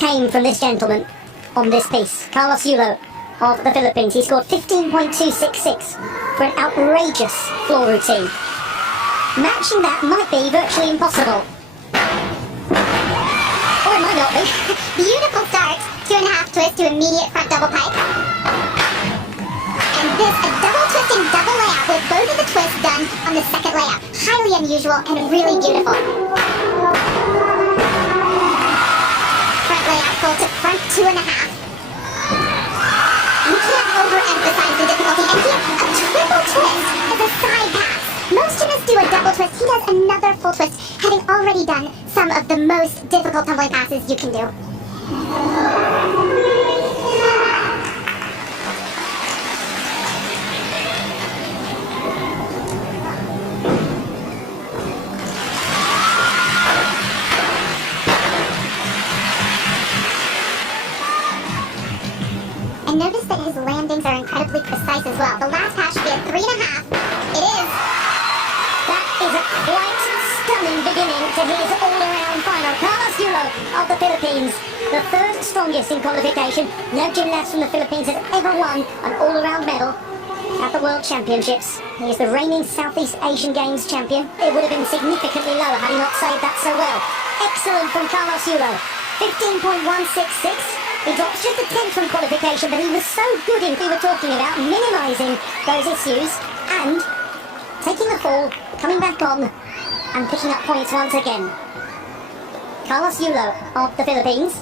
came from this gentleman on this piece, Carlos Yulo of the Philippines. He scored 15.266 for an outrageous floor routine. Matching that might be virtually impossible. Or it might not be. Beautiful start. 2.5 twist to immediate front double pike. And this, a double twisting double layup with both of the twists done on the second layup. Highly unusual and really beautiful. Front layup full to front 2.5. You can't overemphasize the difficulty. And here, a triple twist is a side pass. Most gymnasts do a double twist. He does another full twist, having already done some of the most difficult tumbling passes you can do. And notice that his landings are incredibly precise as well. The last pass should be a 3.5. It is. That is a quite stunning beginning to his all-around final. Carlos Yulo of the Philippines, the third strongest in qualification. No gymnast from the Philippines has ever won an all-around medal at the World Championships. He is the reigning Southeast Asian Games champion. It would have been significantly lower had he not saved that so well. Excellent from Carlos Yulo. 15.166. He drops just a tenth from qualification, but he was so good in we were talking about, minimising those issues and taking the fall, coming back on and picking up points once again. Carlos Yulo of the Philippines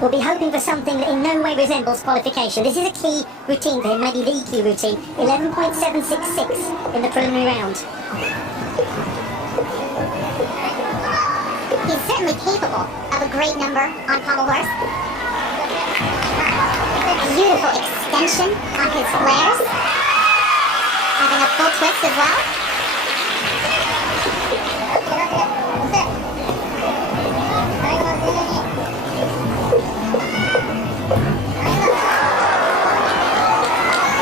will be hoping for something that in no way resembles qualification. This is a key routine for him, maybe the key routine. 11.766 in the preliminary round. He's certainly capable of a great number on Pommel horse. Beautiful extension on his flares. Having a full twist as well.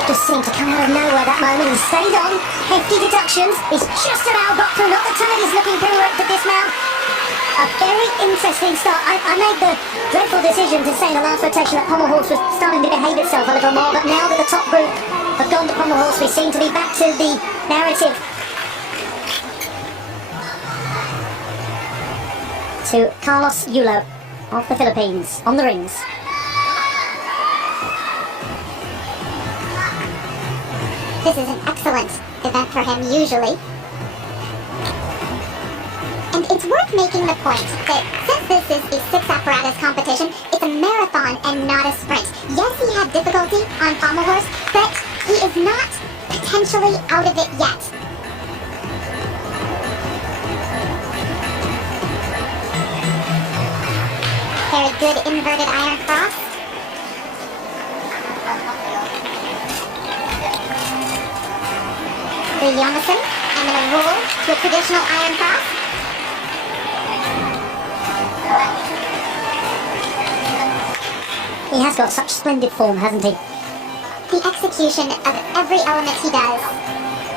Just seemed to come out of nowhere that moment and stayed on. Hefty deductions. He's just about got through. Not the turn he's looking correct to dismount. A very interesting start. I made the dreadful decision to say in the last rotation that Pommel horse was starting to behave itself a little more, but now that the top group have gone to Pommel horse, we seem to be back to the narrative. To Carlos Yulo of the Philippines on the rings. This is an excellent event for him usually. And it's worth making the point that since this is a 6-apparatus competition, it's a marathon and not a sprint. Yes, he had difficulty on Pommel horse, but he is not potentially out of it yet. Very good inverted iron cross. The Yonason, and then a roll to a traditional iron cross. He has got such splendid form, hasn't he? The execution of every element he does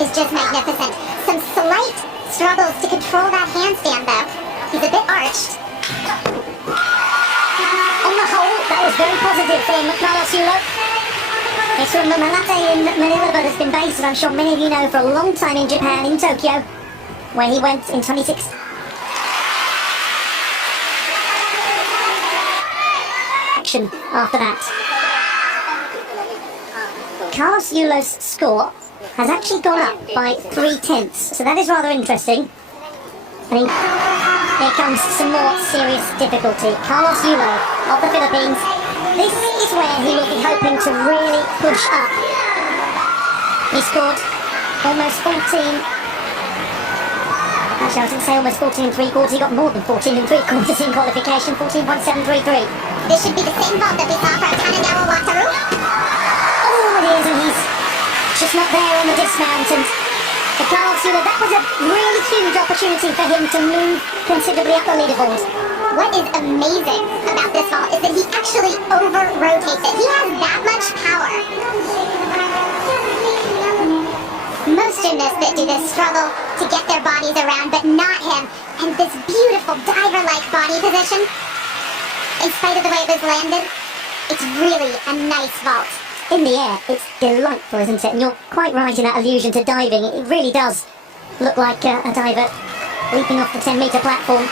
is just magnificent. Some slight struggles to control that handstand though. He's a bit arched. On the whole, that was very positive from Carlos Yulo. He's from the Malate in Manila, but has been based, as I'm sure many of you know, for a long time in Japan, in Tokyo, where he went in 26. After that, Carlos Yulo's score has actually gone up by 3/10, so that is rather interesting. And here comes some more serious difficulty. Carlos Yulo of the Philippines. This is where he will be hoping to really push up. He scored almost 14. Actually, I didn't say almost 14 3/4. He got more than 14 3/4 in qualification. 14.733. This should be the same vault that we saw from Kanagawa Wataru. Oh, it is, and he's just not there on the dismount. And for Carlos Yulo, that was a really huge opportunity for him to move considerably up the leaderboard. What is amazing about this vault is that he actually over-rotates it. He has that much power. Most gymnasts that do this struggle to get their bodies around, but not him. And this beautiful diver-like body position. in spite of the way it was landed, it's really a nice vault. In the air, it's delightful, isn't it? And you're quite right in that allusion to diving. It really does look like a diver leaping off the 10-metre platform.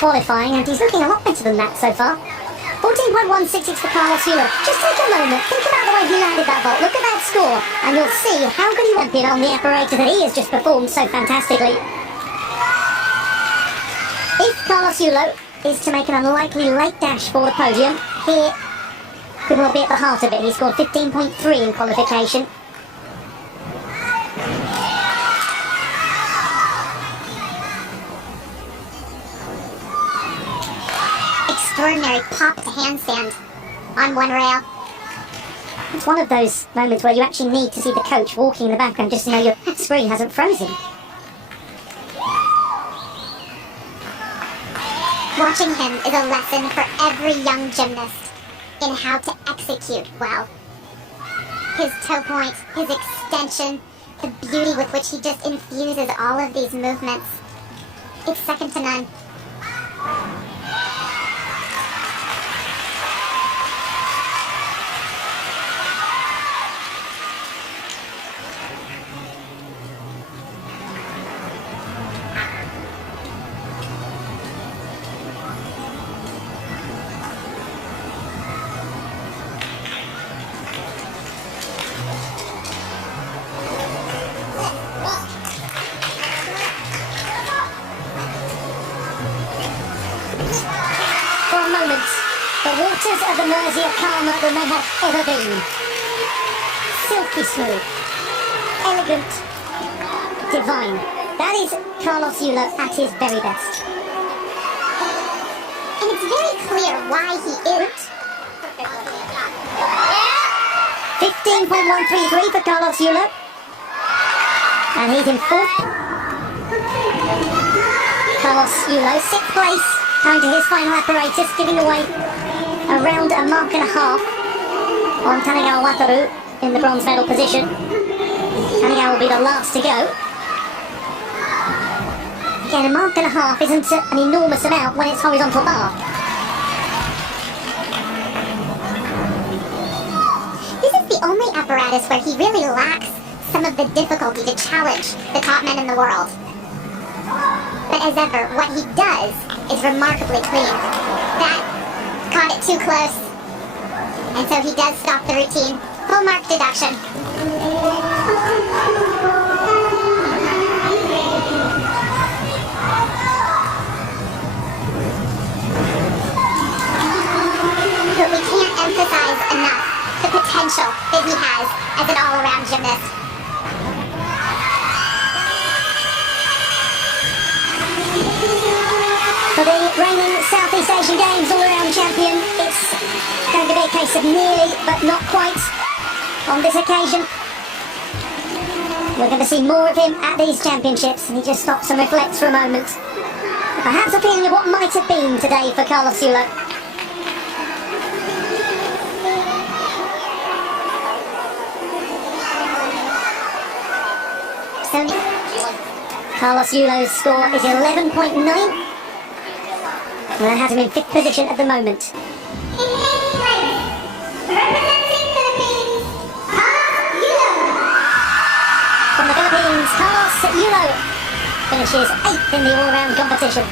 Qualifying, and he's looking a lot better than that so far. 14.166 for Carlos Yulo. Just take a moment, think about the way he landed that vault. Look at that score, and you'll see how good he went on the apparatus that he has just performed so fantastically. If Carlos Yulo is to make an unlikely late dash for the podium, here could well be at the heart of it. He scored 15.3 in qualification. Extraordinary popped handstand on one rail. It's one of those moments where you actually need to see the coach walking in the background just to know your screen hasn't frozen. Watching him is a lesson for every young gymnast in how to execute well. His toe point, his extension, the beauty with which he just infuses all of these movements. It's second to none. For a moment, the waters of the Mersey are calmer than they have ever been. Silky smooth, elegant, divine. That is Carlos Yulo at his very best. And it's very clear why he isn't. 15.133 for Carlos Yulo. And he's in fourth. Carlos Yulo, sixth place, going to his final apparatus, giving away around a mark and a half on Tanigawa Wataru in the bronze medal position. Tanigawa will be the last to go. Again, a mark and a half isn't an enormous amount when it's horizontal bar. This is the only apparatus where he really lacks some of the difficulty to challenge the top men in the world. But as ever, what he does is remarkably clean. That caught it too close. And so he does stop the routine. Full mark deduction. But we can't emphasize enough the potential that he has as an all-around gymnast. For the reigning Southeast Asian Games all-around champion, it's going to be a case of nearly, but not quite, on this occasion. We're going to see more of him at these championships, and he just stops and reflects for a moment. Perhaps a feeling of what might have been today for Carlos Yulo. So, Carlos Yulo's score is 11.9. And that has him in fifth position at the moment. From the Philippines, Carlos Yulo finishes 8th in the all-round competition.